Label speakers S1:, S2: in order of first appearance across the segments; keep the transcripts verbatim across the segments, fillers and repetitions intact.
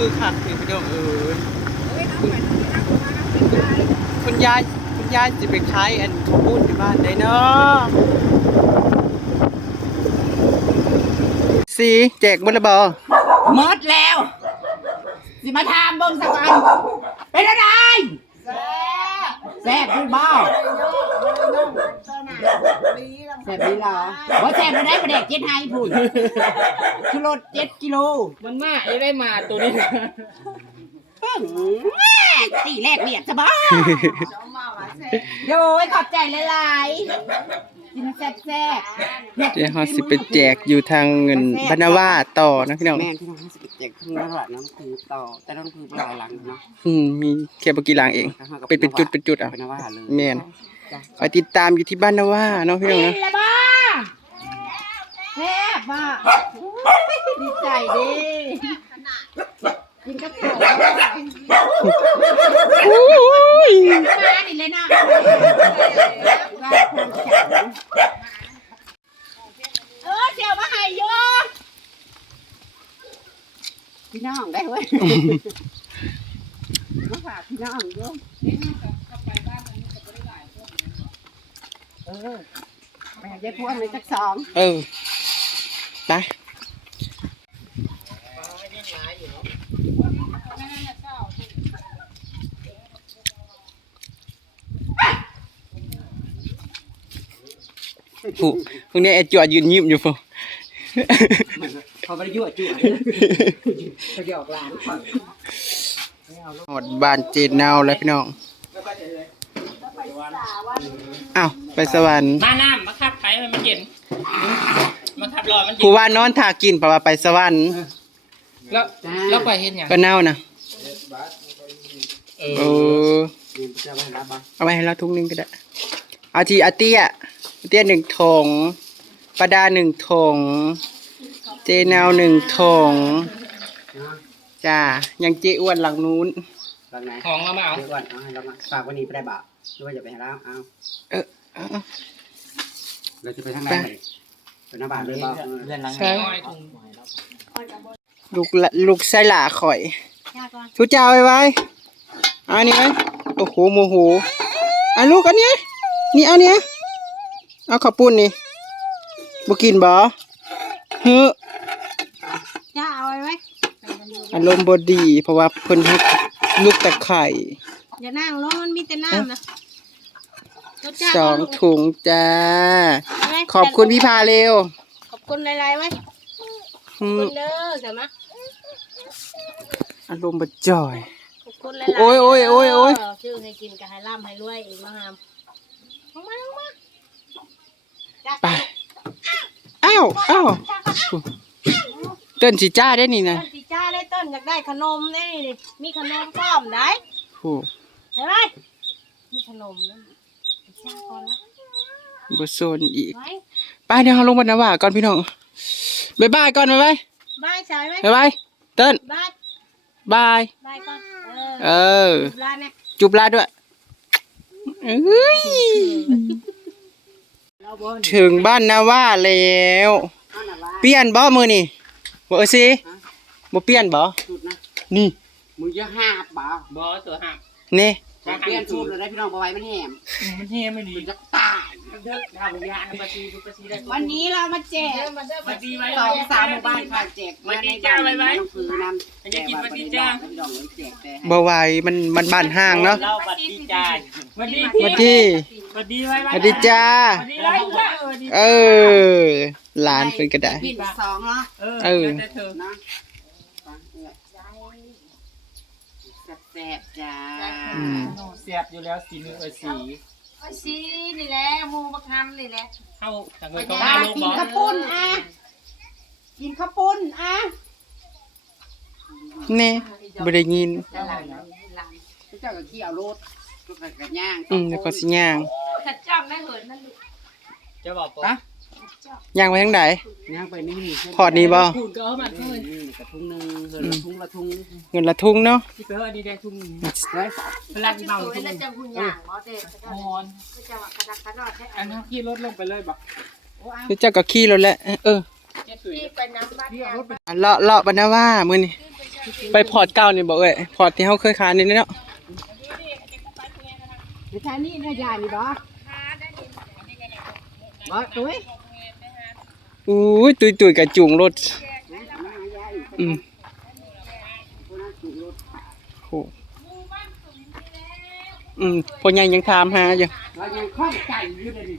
S1: คักนี่พี่น้องเอ้ยคุณยายคุณยายจะไปขายอันข้าวปุ้นที่บ้านได้เนาะสีแจกบุญละบ่
S2: หมดแล้วสิมาทำเบิ่งสักวันเป็นอะไรแซ่บดูบ่แซ่บดีเหรอว่าแซ่บได้ประเด็กเจ็ดไฮพุ่นกิโลเจ็ดกิโล
S3: มันมาไอ้ได้มาตัวนี้
S2: ตีแรกเรียกจะบ้าโดยขอบใจหลายๆกินแซ่บแซ่บ
S1: เดี๋ยวเราสิไปแจกอยู่ทางเงินบรรณว่าต่อนะพี่น้อง
S2: แม่พี่น้องสิไปแจกทางนั้นแหละน้องคือต่อแต่น้องคือหลายหลังเนาะ
S1: อืมมีแค่บกี่หลังเองเป็นเป็นจุดเป็นจุดอ่ะแม่นไปติดตามอยู่ที่บ้านนว่าเนาะพี่น้องนะ
S2: แซ่บบ้าดีใจดิกินกระโปรงมาดิเลยนะเออเจียวมาให้โยพี่น้องได้เว้ยมาฝากพี่น้องโยเออแม่จะพวงเลยสักสอง
S1: เออไปผู้พวกนี้ไอ้จวดยืนยิ้มอยู่พอ
S2: เขาไม่ได้ยั่วจุ๊เขาจะออกร้าน
S1: หอดบานเจนเนาแล้วพี่น้องอ้าวไปสวรรค์
S3: มาน้ำมาขับไปมันเย็นมาขับรอมันเย็น
S1: ผู้ว่านอนถากินเพราะว่าไปสวรรค์
S3: แล้วแล้วไปเห็นอย่าง
S1: ก็เน่านะเออเอาไปให้เราทุกนึงก็ได้เอาทีอาเตี้ยอาเตี้ยหนึ่งถงปลาดาหนึ่งถงเจนาวหนึ่งถงจ้ายังเจอ้วนหลังนู้น
S3: ของเรามาเอา
S2: เจอ้วนเอาให้เรามาฝากวันนี้ไปได้บ่าวหรือว่าจะไปให้เราเอา
S1: เออ
S2: เราจะไปทางไหนไปหน้าบ้านเลยบ่าวเลื่อนหลัง
S1: ลูกลูกไส้หล่าข่อยชุดเจ้าไว้ไว้เอาอันนี้ไหมโอ้โหโมโหอ่ะลูกอันนี้นี่เอาเนี้ยเอาข้าวปุ้นนี่บ่กินบ่เฮ้อ
S2: จ้าเอาไว้ไหม
S1: อารมณ์บดีเพราะว่าเพิ่นให้ลูกตะไคร่
S2: อย่านั่งลงมันมีแต่น้ำนะ
S1: สองถุงจ้าขอบคุณพี่พาเร็ว
S2: ขอบคุณหลายๆไว้ขอบคุณเด้อใช่ไหม
S1: อารมณ์บดจ่อย
S2: ขอบคุณหลายๆ
S1: โอ้ยโอ้ยโอ้ยโอ้ย
S2: ชื่อให้กินกับให้ร่ำให้รวยอีกมาหามลงมาลงมา
S1: ไปอ้าวอ้าวเต้นสีจ้าได้นี่นะ
S2: เต้นสีจ้าได้เต้นอยากได้ขนมได้นี่มีขนมพร้อมได้
S1: โอ้
S2: เห็นไหมมีขนมนะจ้าก่อนนะ
S1: บโซนอีกไปเดี๋ยวเราลงบนน้ำว่าก่อนพี่น้องบายบายก่อนบายบาย
S2: บายใช่ไหม
S1: บายบายเต้น
S2: บาย
S1: บาย
S2: บายก่อน
S1: เออ
S2: จุบลาเนี่ย
S1: จุบลาด้วยเอ้ยถึงบ้านนาว่าแล้วเปลี่ยนบ่มือนี่บ่เออสิบ่เปลี่ยนบ่นี่
S2: มึงจะห้าบ่
S3: บ่ตัวหัก
S1: นี่
S2: เปลี่ยนสูตรเลยพี่น้องบ่ไว้มันแหม
S3: มันแหมไม่ดี
S2: จะตายวันนี้เรามาแจกสองสามหมู่บ้านค่ะแจก
S3: มาในบ้านน้
S2: องคือน้ำ
S3: จะกินมาดีจ้า
S1: บ่ไหวมันมันบ้านห้างเนาะ
S3: มาดีจ้ามาดี
S1: มาดี
S3: มาดีไว้
S1: มาดีจ้าเออหลานเพิ่นก็ได้
S2: สองเนาะ
S1: เออ
S2: แซ่บจ้า
S3: แซ่บอยู่แล้วสีมือเออสี
S2: เออสีนี่แหละมูบักฮำนี่แหละ
S3: เข้าทางเงินก็มาลง
S2: กินข้าวปุ้นอ่ะกินข้าวปุ้นอ่ะ
S1: แน่บ่ได้ยิน
S2: เจ้าก็ขี้เอารถก็กระย่าง
S1: อืมแล้วก็สิย่าง
S2: ขัดจ้องได้เหินนั่นลูก
S3: จะบอกปะ
S1: ย่างไปทางไหน
S2: ย่างไปนี่
S1: พอดนี้บ่
S3: ถุงก็เอามาเงิน
S2: กระทุงนึงเงินละทุงละทุง
S1: เงินละทุงเนาะ
S3: ที่ไปเอาดีได้ทุง
S2: เฮ้ย
S3: เวลาที่เมา
S2: ทุงแล้วจะหุ่นย่างบ่เต้
S3: มอนอันนั้นขี่รถลงไปเลยบ่
S1: คือเจ้าก็ขี่รถแล้วเออ
S2: ที่ไปน้ำบ้าน
S1: เลาะเลาะบรรณว่ามื้อนี้ไปพอร์ตเก่านี่บ่เอ้ยพอร์ตที่เฮาเคยขายนี่เนาะ
S2: ในชานี่นะยานี่บ่บ่ตุ้ย
S1: อู้ยตุยๆกระจุงรถอืมโหอืมพ่อใหญ่ยังถามหาอยู่
S2: เรายังคล่องใจอยู่เลย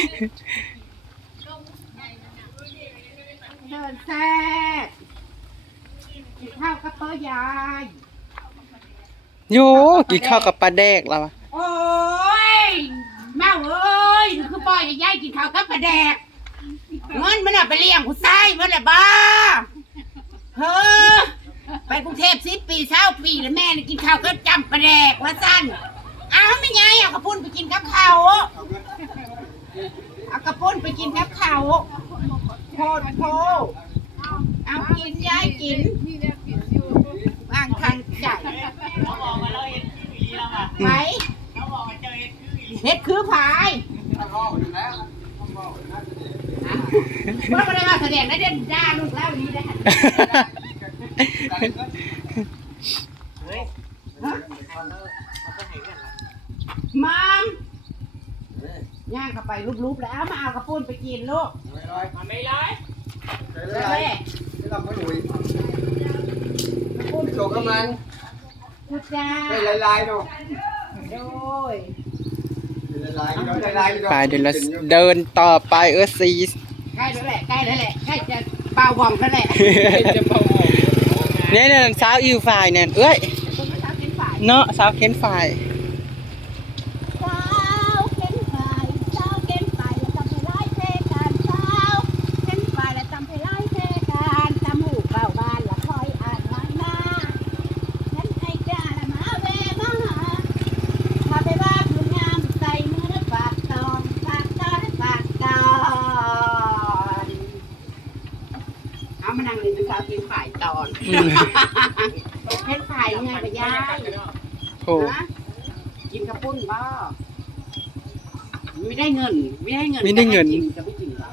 S2: เดินแซ่บกินข้าวกับเต้ายาย
S1: โยกินข้าวกับปลาแดกแล้ววะ
S2: โอ้ยแม่เอ้ยคือปล่อยให้ยายกินข้าวกับปลาแดกเงินมันเอาไปเลี้ยงผู้ชายมันแหละบ้าเฮ้อไปกรุงเทพสิบปีเช้าปีแล้วแม่นี่กินข้าวก็จำปลาแดกว่าสั้นอ้าวไม่ยายเอากระปุ้นไปกินกับเขาวเอากระปุ้นไปกินกับเขาวโคตรโคเอากินยายกินว่างทางใจไหมเฮ็ดคือผายว่าอะไรมาแสดงนะเด่นด่าลูกเล่าดีนะมามย่างเข้าไปรูปๆแล้วมาเอากระปุ้นไปกินลูก
S3: มาไม่ร้อย
S2: เลย
S4: ไม่ทำไม่หลุย
S2: กระปุ้น
S4: โจกกำลัง
S2: พูดจ้า
S4: ไม่ลายๆเนาะ
S2: โดย
S4: ไม่ลายๆเนาะลายๆเนาะ
S1: ไปเดินละเดินต่อไปเออซี
S2: ใกล้แล้วแหละใกล้แล้วแหละใกล้จะเป่าว่องแล้วแหละ
S3: จะเป่าหมอก
S1: เนี่ยเนี่ยสาวอิวฝ่ายเนี่ยเอ้ย
S2: คุณไม่ทำเป็นฝ่าย
S1: เนาะสาวเค้นฝ่าย
S5: เจ้าเข็นฝ่ายเจ้าเข็นฝ่ายแล้วจำให้ไล่เทกันเจ้าเข็นฝ่ายแล้วจำให้ไล่เทกันจำหูเก่าบ้านแล้วคอยอ่านมาหน้าฉันไอ้จ้าละมาเวมาหาพาไปว่าคุณงามใส่มือฝากตอนฝากตอนฝากตอน
S2: เอามานั่งนี่เป็นสาวเป็นฝ่ายตอน
S1: อืม
S2: เป็นฝ่ายไงปะยาย
S1: โอ้
S2: ฮะกินกระปุ้นบ่ไม่ได้เงิน ไม่ได้เงิน
S1: ไม่ได้เงิน
S2: จะกิจะไม่กินหรอ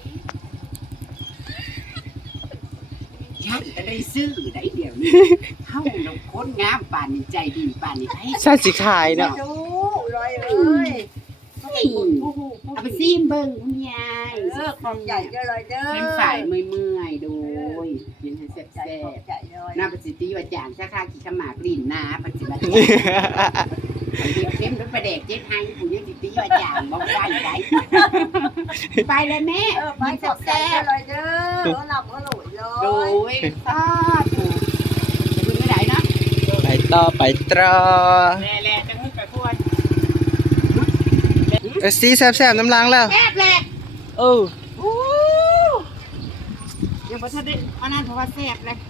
S2: ฉันจะได้ซื้อได้เดี๋ยวนี้เท่าน้องคนงามป่านนี้ใจดีป่านนี้ให้
S1: ซาสิขายเนาะ
S5: ดูรอยเอ้ย
S2: เอาไปซีมเบิ้งคุณยาย
S5: เออของใหญ่ก็เลยเด้อ
S2: เป็นฝ่ายเมื่อยๆโดยกินให้แซ่
S5: ใหญ่ของ
S2: บ
S5: ใหญ่เลย
S2: ๆหน้าประสิทธิว่าจางชาคาขี้ขมากลิ่นนาปฏิบัติเดียวเข้มรถประเดกเจ๊ไทยผู้ยังสิทธิว่าจางบอกได้ใจไปเลยแม่
S5: เออไป
S2: กิน
S5: ของใหญ่
S2: แซ่
S5: ก็
S2: บ
S5: เลยเด้อเขาหลับเขาหลุดเล
S2: ๆโด
S5: ย
S2: ยสาธุจะดูไม่ได้เนาะ
S1: ไปต่อไปตรอ
S3: แล่แล่จะมึงไปพูด
S1: เออซีแซ่บๆน้ำล้างแล้ว
S2: แซ่บแหละ
S1: เออ
S2: โอ้ยังบ่ทันได้อันนั้นเพราะว่าแซ่บเลย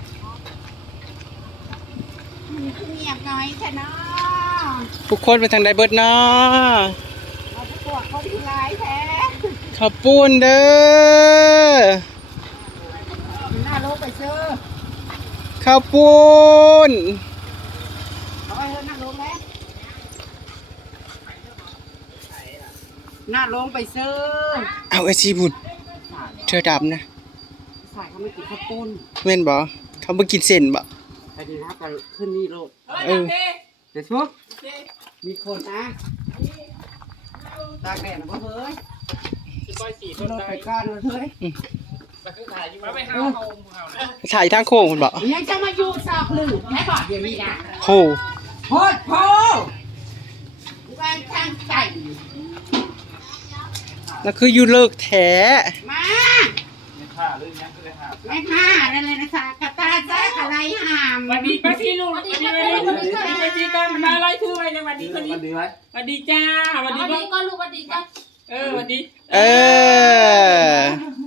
S2: เงียบหน่อยแค่น้อ
S1: ทุกคนไปทางใดเบิดเนาะ
S2: เราจะปวดเขาดีร้ายแท้
S1: ขอบปุ้นเด้อ
S2: หน้าโลกไปซื้อ
S1: ข้าวปุ้น
S2: เอาไปเถอะหน้าโลงแล้วหน้าโลงไปซื้อ
S1: เอาไอซีบุญเธอดับนะ
S2: ใส่เขาไม่กินข้าวปุ้น
S1: เม่นบ่เขาบ่กินเส้นบ่
S2: ไปดีนะกันขึ้นนี่โลด
S1: เออ
S2: เดี๋ยวชุบมีคนนะตากแดดนะพ่อเฮ้ย
S3: สิบอยสี่
S2: โล
S3: ต้น
S2: ด
S3: ได้
S2: ไปก่อนเลยเฮ้ย
S3: มาคือถ่ายอยู่มาไปหาเอาเอานะ
S1: ถ่ายทางโค้งคุณบ่
S2: ยังจะมาอยู่ซอกหลือแค่บอกเดี๋ยวนี้นะ
S1: โห
S2: โคตรโพวางทางใส่
S1: แล้วคืออยู่เลิกแท้
S2: มา
S3: ไม่ฆ่าเรื่องนี้ก็เลยหา
S2: ไม่ฆ่าอะไรเลยนะคะกระตาแจ๊กอะไรห้าม
S3: วันดีป้าพี่ลุงวันดีวันดีวันดีวันดีกันมาไล่ถือไว้ในวันดีคนนี้
S4: มันดีไหม
S3: วันดีจ้าวันดี
S5: วันดีก็ลูกวันดีก็
S3: เออวันดี
S1: เออ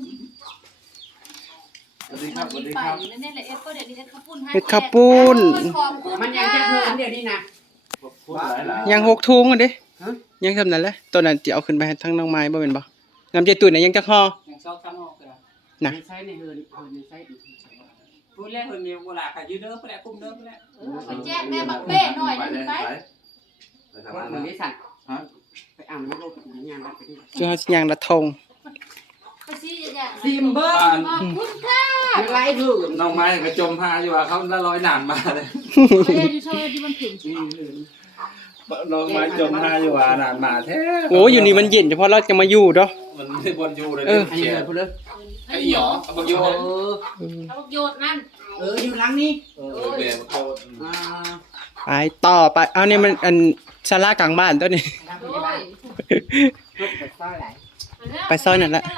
S4: สวัสดีครับสวัสดี
S5: ไป
S4: ครับ
S5: แล้วเนี่ยแหละเอ็ดก็เดี๋ยวนี้เอ็ดข้าวปุ้นให้
S1: เฮ็ดข้าวปุ้น
S5: ขอบคุณ
S2: มันยังจะเพิ่มเดี๋ยวนี้นะ
S4: พูดหลายๆ
S1: ยังหกทุงอ่ะเด้
S2: ฮะ
S1: ยังทำนั้นแหละตัวนั้นสิเอาขึ้นไปให้ทั้งน้องไม้บ่แม่นบ่น้ำเจตุ่นน่ะยังจักห่อ
S3: อย่างซอกซ้ำออกเลย
S1: นะ
S2: ไม่ใช่ในเฮิร์นเฮิร์นในไส้อีก
S3: พูดแรกคนเดียวเวลาขายยืดเด้อพูดแรกกุ้มเด้อพูดแรก
S5: ไปแจ้งแม่บักเบ้หน่อยนะถึงไป
S4: ไปทำ
S2: ว่า
S4: อะ
S2: มัน
S4: ไร
S2: ไม่สั่น
S4: ฮะ
S2: ไปอ่านมันโลกอย่างงานรับไปดิ
S1: คือเฮาสิย่างละทง
S2: ซิมเบิ้ง
S3: ขอบคุณค่ะ
S2: อะไรถือ
S4: น้องไม้กระจมพาอยู่ว่าเขาละร้อยหนานมาเลย
S3: เรียนอยู่โชว์ที่มันถึง
S4: น้องไม้จมพาอยู่ว่าหนานมาแท้
S1: โอ้อยู่นี่มันเย็นเฉพาะเราจะมาอยู่เนาะ
S4: มันไม่บนอยู่เลย
S1: เออ
S2: อันนี้เลยพูดเลย
S4: ไอ้หยอเอาบักโย
S2: เออ
S3: เอาโยดนั่น
S2: เอออยู่หลังนี้
S4: เออเบียร์บักโย
S2: อ่า
S1: ไปต่อไปเอาเนี่ยมันอันศาลากลางบ้านตัวนี้
S2: ทำ
S3: โอ้
S2: ที่บ้าน
S3: ย
S2: รถไปซ่อยไหล
S1: ไปซอยนั่นแหละ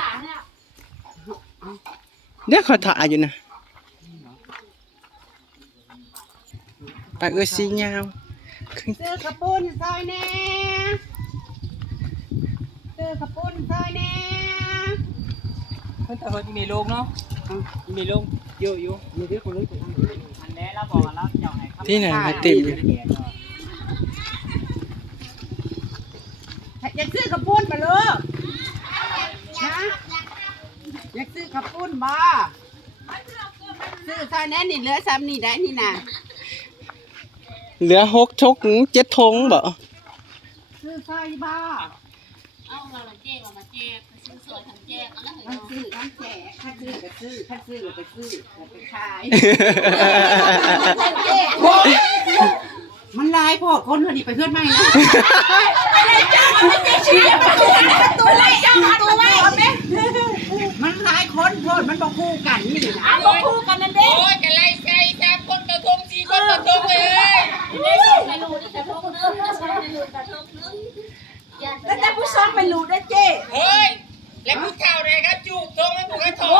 S1: เดี๋ยวเขาถ่ายอยู่นะไปเออสียาวขึ้น
S2: ซื้อกระปุ้นซอยแน่ซื้อกระปุ้นซอยแน่
S3: เพิ่นแต่เพิ่นมีลูกเนาะมีลูกเยอะอยู่
S2: มีเรื่องคนรู้จัก
S3: อันนี้เราบอกว่าเราอยากให้เขา
S1: ที่ไหนมาติ่มอยู่
S2: อยากซื้อกระปุ้นมาลูกนะอยากซื้อกระปุ้นบ่ซื้อซอยแน่นี่เหลือซ้ำนี่ได้นี่นะ
S1: เหลือหกทกเจ็ดทงบ่
S2: ซื้อซอยบ่
S3: เอาเราละเจ๊เราละเจ๊ไปซื้อสวยทั้งเจ๊เอาละ
S2: ทั้งซื้อทั้งแจกถ้าซื้อก็ซื้อถ้าซื้อก็ไปซื้อก็ไปขายมันลายพอคนเท่านี้ไปเพื่อนใหม่นะมันหลายคนโพดมันบอกคู่กันนี่นะ
S3: เอาคู่กันนั่นเด้โอ้ยกันไล่ใส่สามคนต่อทงสี่คนต่อทงเลยไม่รู้ไม่รู้นี่แต่ทงเด้อไม่รู้แต่ทงเด้อ
S5: แล้วแต่ผู้ชมไม่รู้นะเจ๊
S3: เฮ้ยแล้วผู้เฒ่าเลยครับจูบทงไม่ผูกกระทง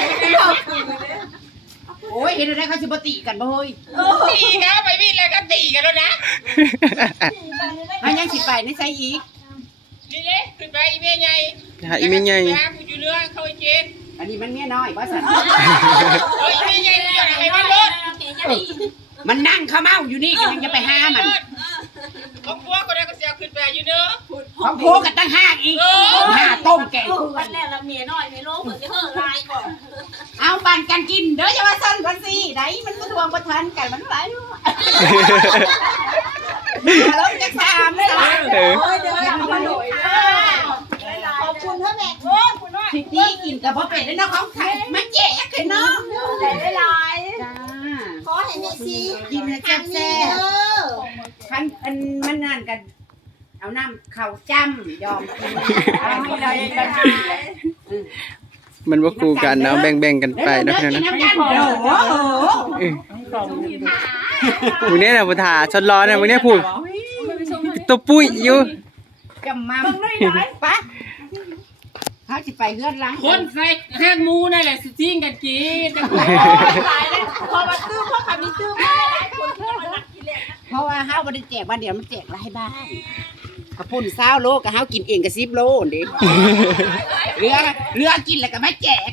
S2: โอ้ยเห็นอะไรเขาสิบติกันบ่เฮ้ย
S3: ตีกันไปวิ่งแล้วก็ตีกันแล้วนะ
S2: ให้ยังสิไปในไซอีก
S3: นี่เลยขึ้นไปอีเมียใหญ่
S1: หาอีเมลใหญ่
S3: ผู้อยู่เรือเขาเจน
S2: อันนี้มันเมียน้อยบ่สัน
S3: เฮ้ยอีเมียใหญ่อยากให้มันรถ
S2: มันนั่งข้าเมาอยู่นี่ก็ยังจะไปห้ามัน
S3: ของพวกก็ได้ก็เสียขึ้นไปอยู่เนอะ
S2: ของโพกันตั้งห้าอีกห้าต้มแกงเพื่อน
S5: แรกละเมียน้อยเมียโลเหมือนจะเฮ่อลายก่อน
S2: เอาปั่นกันกินเด้ออย่าว่าสั้นกันสิได้มันก็ทวงประทันกันมันหลายลูกแล้วจะสามเลยล่ะ
S1: เออ
S5: โอ้ยเดี๋ยวอยากมาหน่อยขอบคุณเท่าแม่โอ้ยคุณน้อย
S2: สิที่กินกับพ่อเป็ดแล้วน้องของไข่มันแย่ขึ้นเนาะ
S5: ใจได้ลาย
S2: จ้า
S5: ขอให้แม่ซี
S2: กินให้แซ่บ
S5: เด้อ
S2: คันอันมันนานกัน เอาน้ำข้าวจ้ำยอมกินอะไรที่เราเองกัน
S1: มันว่าคู่กันเนาะแบ่งๆกันไปเนาะพี่น้อง
S2: กิน
S1: นะ
S2: น้ำกันโอ้โห
S1: มึงเนี่ยนะพุทธาชดร้อนนะมึงเนี่ยพูดตัวปุ้ยอยู่
S2: จำมาปะเขาจะไปเฮือนล้าง
S3: คนใส่ห้างมูนั่นแหละสิจิ้งกันกินจะคุย
S5: ตายเลยพอมาตื้อพอคำนี้ตื้อไม่ได้คนเพิ่มมาหนักกิเลส
S2: เพราะว่าเฮาบ่ได้แจกบ้านเดียวมันแจกหลายบ้านกระปุ่นเศร้าโลกับเฮากินเองกับสิบโลเด้เรือเรือกินแล้วก็ไม่แจก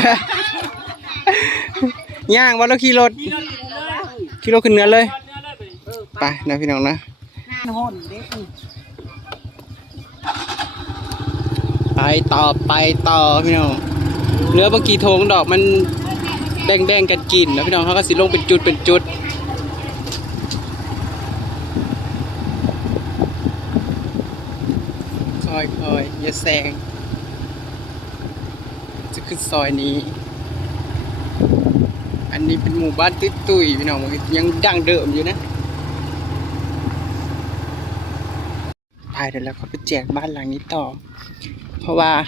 S1: ย่างว่าเราขี่รถขี่รถขึ้นเนื้อเลยไปนะพี่น้องนะ
S2: หน้าโหนเด้
S1: ไปต่อไปต่อพี่น้องเหลือบางกี่ทงดอกมันแบ่งๆกันกินแล้วพี่น้องเขาก็สิลงเป็นจุดเป็นจุดคอยคอยอย่าแซงจะขึ้นซอยนี้ อันนี้เป็นหมู่บ้านตุ้ยตุ้ยๆพี่น้องยังดั้งเดิมอยู่นะตายเดี๋ยวแล้วเขาไปแจกบ้านหลังนี้ต่อ เพราะว่า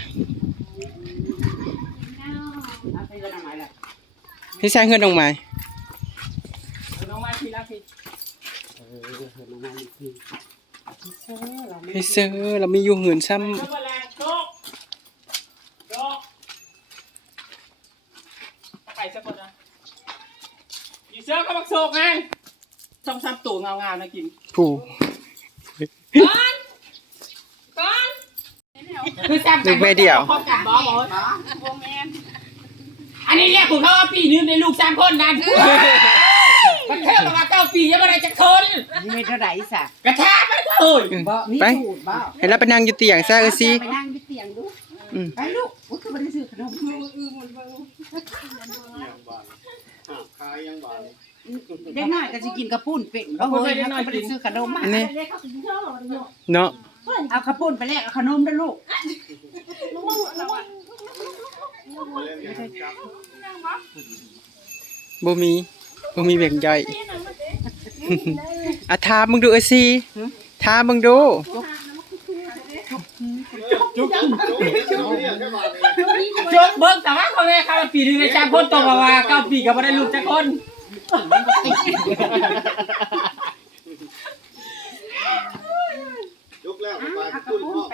S1: พี่แซงเงินออกมา
S3: น้องมาทีละที
S1: พี่เซอร์เรามีอยู่เหินซ้
S3: เมื่อแรงโชคโชคไก่สักคนนะยีเสื้อก็มาโชคไงช่องซ้ำตู่เงาเงานะกิน
S1: ำผู้
S3: ก่อนก่อน
S2: คือจำ
S1: ลูกแม่เดียว
S3: พบกับบอสโมเมนอันนี้เรียกของเขาว่าปีนึงในลูกสามคนนั่นมันเท่ากับว่าเก้าปียังไม่ได้จะคน
S2: นี่ไม่เท่าไหร่สะ
S3: กระชากไปเลย
S2: บ่มี
S1: ไป
S2: สูตรบ่
S1: ให้เราไปนั่งอยู่เตียงแซ่เออซี
S2: ไปนั่งที่เตียงดู
S1: อืม
S2: ไปลูกอุ้ยคือบ่ได้ซื้อขนมเด็กน้อยก็สิกินกระปุ้นเป็ดบ่เฮ้ยเขาบ่ได้ซื้อขนมมา
S1: นี่เนาะ
S2: เอากระปุ้นไปแลกเอาขนมเด้อลูก
S1: บ่มีบ่มีแบ่งย่อยอ่ะถามมึงดูเอ้ยสิถามมึงดู
S3: จบเบิ่งแต่ว่าเขาแม่เขาปีนึงในจามคนโตมาว่าเก้าปีก็บ่ได้ลูกจักคน
S4: ยกแล้วไปคุณพ่อ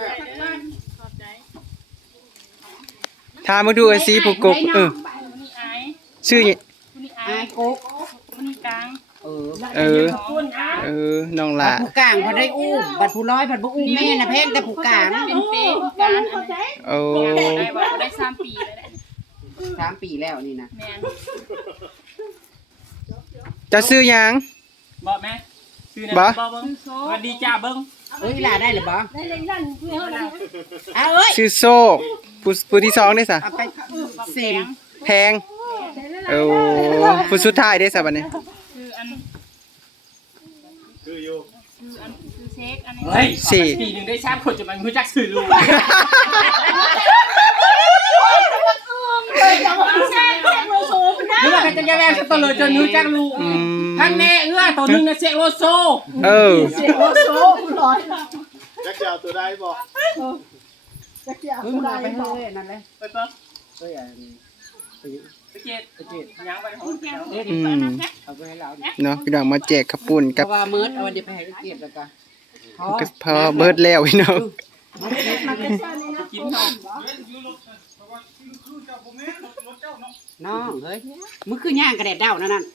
S1: ถามมึงดูเอ้ยสิผู้กกเออชื่อหยัง
S2: อายโกก
S1: เออเออน้อง
S2: บั
S1: ละ
S2: ดผู้กลางพอได้อู้บัดผู้ร้อยบัดบ่อู้แม่น่ะแพงแต่ผู้กลาง
S5: เป็นปีการ
S1: โอ้
S5: ได้บอกได้สามปีเลยแหละ
S2: สามปีแล้วนี่นะ
S5: แม่น
S1: เจะซื้อหยัง
S3: บ่แม่ชื่อนะ
S1: บ่
S3: บ่เบิ่งสวัสดีจ้าเบิ่ง
S2: เอ้ยล่ะได้หรือบ่
S5: ได้เลยนั่นคือเฮาได้
S2: เอาเอ้ย
S1: ชื่อโซกผู้ผู้ที่สองได้ซะ
S2: เอาไปเสียง
S1: แพงโอ้ผู้สุดท้ายได้ซะบัดนี้
S5: คืออัน
S4: คืออยู่
S5: คืออันคือเซ็กอันนี้
S3: เฮ้ยปีนึงได้สามคนจะมันรู้จักชื่อลูก
S5: แซ่บแซ่บโลโซนะ
S3: หรือว่าจะแย่ๆตลอดจนรู้จักลูก
S1: อืม
S3: ทั้งแน่เอื้อตัวนึงน่ะเซโลโซ
S1: เออ
S5: โลโซร้อย
S4: จักจะเอาตัวได้บ่
S2: เฮ้ยมึงเอาไปเฮ้ยนั่นเลย
S3: ไปเปิ้ล
S2: เฮ้ยอัน
S3: ไปเจ็ดไปเจ็ดยังไปห้อง
S2: เอ้ย
S1: อืม
S2: เอาไปให้เรา
S1: เนาะพี่น้องมาแจกข้าวปุ้น
S2: เพ
S1: กับ
S2: ราะว่ามื้อเอาเดี๋ยวไปให้เก็บแล้วก็พอ
S1: กับพอเบิดแล้วพี่น้อง
S3: กินนม
S2: น้องเฮ้ยมึงคือย่างกระเด็ดเด้านั่นนั่น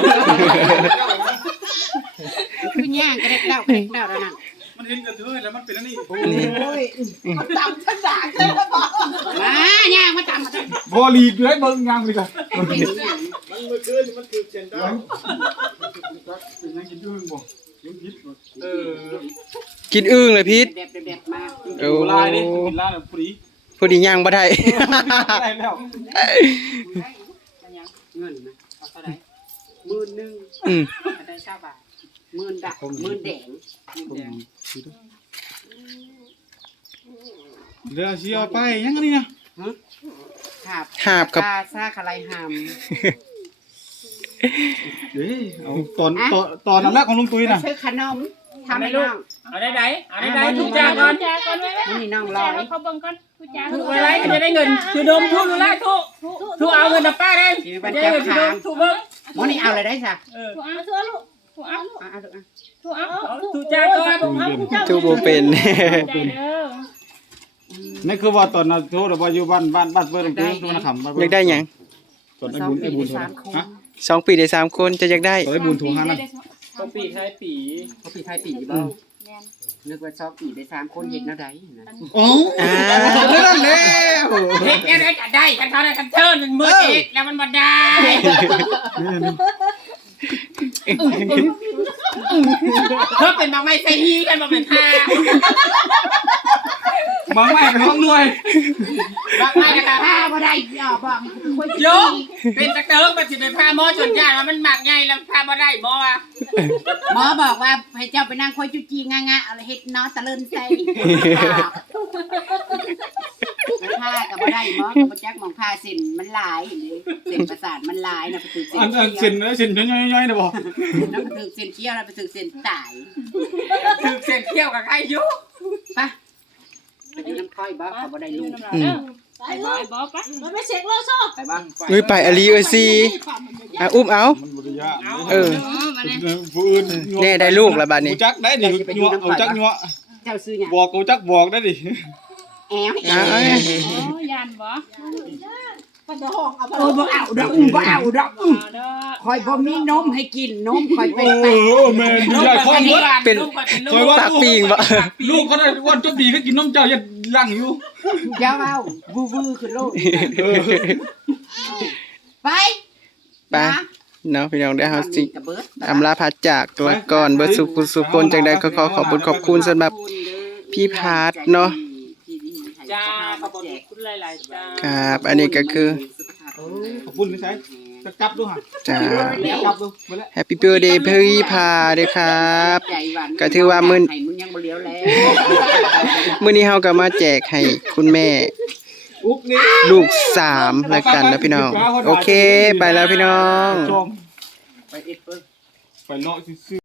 S2: มึงคือย่างกระเด็ดเด้ากระเด็ดเด้านั่นนั่น
S4: มันเห็นกระเทยแล้วมันเป็นอันนี้
S2: โอ้ยตำฉันด่าเธอแล้วบอกมาย่างมาตำมาตำ
S4: บ่ลีกเลยเบิ่งยางไปเลย
S2: เป็นอย่าง
S4: มันเมื่อคืนมันคือเซนได้เป็นยังกินอึ้งบ่กินพิษเออ
S1: กินอึ้งเลยพิษ
S2: แบบแบบมา
S1: โอ้
S4: ลายดิกินลายแบบปรี
S1: พอดีย่างบ่ได้
S4: ได้แล้ว
S2: เงินนะเอาเท่าไหร่หมื่นหนึ่ง
S1: อืม
S2: ได้เก้าบาทหมื่นดักหมื่นแดง
S4: เรือเชียวไปยังนี่นะ
S2: หาบ
S1: หาบกับ
S2: ปลาซาคาไลหาม
S4: เฮ้ยเอาตอนตอนตอนนั้นแรกของลุงตุ้ยน่ะ
S2: ซื้อขนมทำให้น้อง
S3: เอาได้ไหนเอาได้ไหนทุกจ้าก่อน
S5: จ้าก่อนไว้
S2: นี่น้องร้อย
S5: เขาเบิ่งก่อนผู้จ้า
S3: ทุกอะไรก็จะได้เงินทุดมทุดูแลทุทุเอาเงินป้าได้จะได้เงินทุดมทุเบิ้ง
S2: มอนี่เอาอะไรได้สัก
S3: เออ
S5: ถูเอาถูลูกถูเอา
S2: เอาเอาเอา
S5: ถูเอา
S3: ทุจ้าก่อน
S1: ทูบ่เป็น
S5: ใจเด้อ
S4: นี่คือว่าตอนนั้นโทษว่าอยู่บ้านบ้านบ้านเพื่อนลุงตุ้ยตัวนะครับ
S1: อยากได้หยัง
S4: ตอนไอ้บุญไอ้บุญโทรฮะ
S1: สองปีได้สามคนจะอยากได้
S4: ตอนไอ้บุญโทรหานั่น
S3: ต้องปีท้ายปี
S2: เขาปีไทยปีบ่นึกว่าชอบปีได้สามคนเห็นแล้วได้นะ
S4: โอ้
S1: อ่า
S4: นั่นแล้ว
S3: เฮ็ดอะไรก็ได้กันเขาได้กันเทินมือเอ็ดแล้วมันบ่ได้เพิ่มเป็นบางไม้ใส่ฮีกันบ่เป็นผ้า
S4: บางแม่เป็นห้องหน่วย
S3: บางไม้กัน
S2: ถ้าบ่ได้อย่าบอกคุย
S3: โยกเป็นตะเติงมันสิเป็นผ้าหม้อจนยากแล้วมันหมักใหญ่แล้วผ้าบ่ได้หม้อ
S2: หมอบอกว่าให้เจ้าไปนั่งคุยจุจีงะงะอะไรเฮ็ดน้อตะเลินใส่ผ้าก็บ่ได้หมอก็บ่จักมองผ้าสินมันหลายนี่เส้นประสาทมันหลายนะไปถึงเส้น
S4: อันอันเส้นเส้นย่อยๆนะบ่
S2: แล้วไปถึงเส้นเขี้ยวแล้วไปถึงเส้นตาย
S3: ถึงเส้นเที่ยวกับใครอยู่
S2: ไปไปอยู่น้ำค่อยบ่เขาบ่ได้ลูก
S1: อืม
S5: ไปบ่บ่ปะมันไม่เซ็กโลโซ
S2: ไปบ้าง
S1: เฮ้ยไปอลีเอ้ยสิอ่ะอุ้มเอา
S4: มันบ่ได้ยาก
S1: เออ
S4: ผู้อื่น
S1: แน่ได้ลูกแล้วบัดนี้
S4: กูจักได้ดิยัวเอาจักยัว
S2: เจ้าซื้อหยัง
S4: บอกกูจักบอกได้ดิ
S2: แอว
S1: อ่า
S5: อ๋อยานบ่
S2: โอ้บ่เอาดอกบ่เอาดอก
S5: เอาเด้อ
S2: คอยบ่มีนมให้กินนมคอยไป
S4: โอ้
S2: ไป
S4: โหแม่ดีใจข้อมูล
S1: เป็นปากปิงบ่
S4: ลูกเขาได้วันจบดีก็กินนมเจ้ายันลังอยู่
S2: อย่าเอาบูบูขึ้นโลกไป
S1: ไปเนาะพี่น้องได้เฮาสิ
S2: กับเบิด
S1: อำลาพัดจากตัวก่อนเบิดสุขสุขคนจังใดก็ขอขอบคุณขอบคุณสำหรับพี่พาร์ทเนาะ
S3: จ้าขอบคุณหลายๆจ้า
S1: ครับ อันนี้ก็คือ
S4: ขอบคุณนี่ใช่จะกลับดูฮะ
S1: จ้า
S4: กลับดูไปแล้ว
S1: Happy Birthday พี่พาเด้อครับ ก็ถือว่ามื้อ
S2: ให้มึงยังบ่เลี้ยวแล้ว
S1: มื้อนี้เฮาก็มาแจกให้คุณแม่
S4: อุ๊บนี่
S1: ลูกสามแล้วกันนะพี่น้องโอเคไปแล้วพี่น้อง
S4: ชม
S3: ไปเอ็ดเปิ้ล
S4: ไปเลาะซื้อ